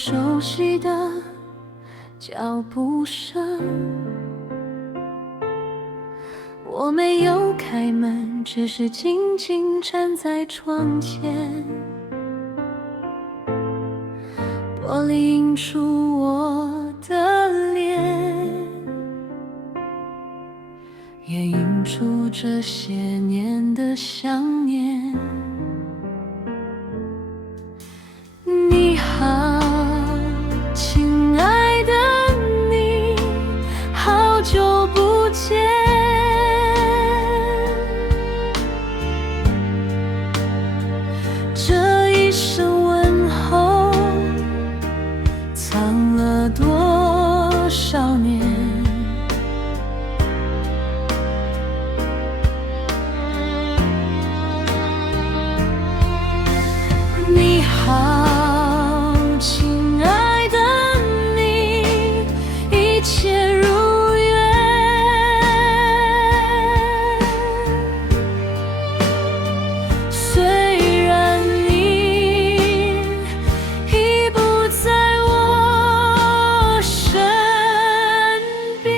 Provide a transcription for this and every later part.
熟悉的脚步声。我没有开门，只是静静站在窗前，玻璃映出我的脸，也映出这些年的想念。你好，亲爱的你，好久不见。这一声问候，藏了多少年？你好，亲爱的你，一切如愿。虽然你已不在我身边。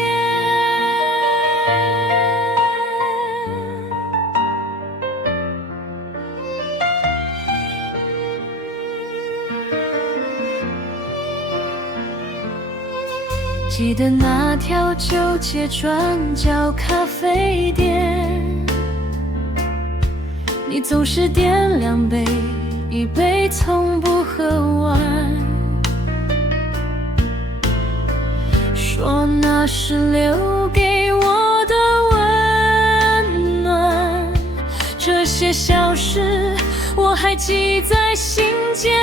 记得那条旧街转角咖啡店，你总是点2杯，一杯从不喝完，说那是留给我的温暖。这些小事我还记在心间。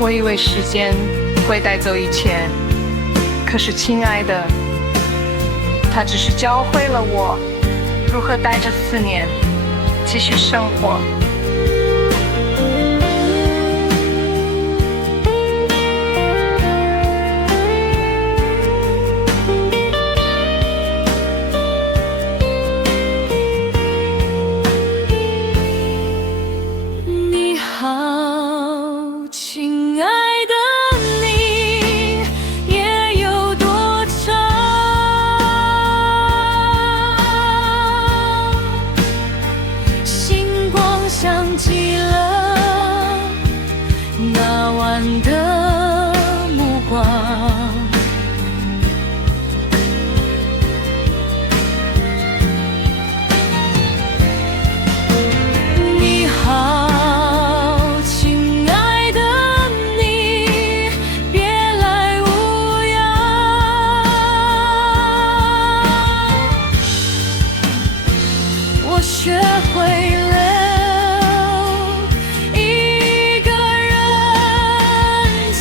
我以为时间会带走一切，可是亲爱的，它只是教会了我如何带着思念继续生活。你好，亲爱的你，夜有多长？星光像极了那晚的目光。你好，亲爱的你，别来无恙。我学会了一个人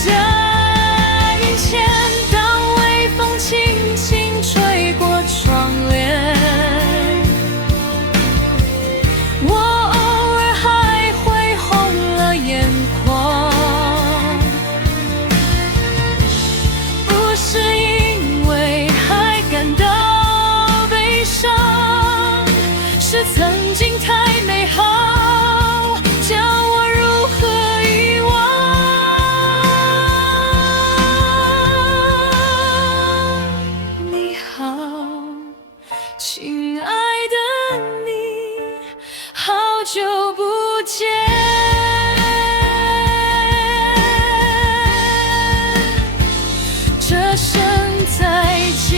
在前，当微风轻轻吹过窗帘，我偶尔还会红了眼眶，不是因为还感到悲伤，是曾经太美好，叫我如何遗忘。你好，亲爱的你，好久不见。这声再见，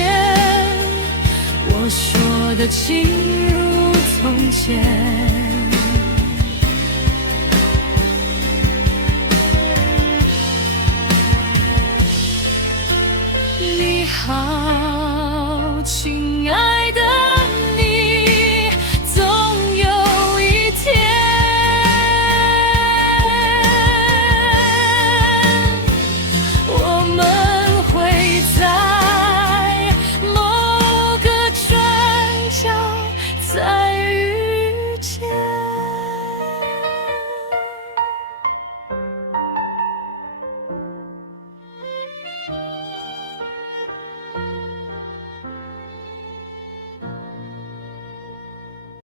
我说的情如从前。你好。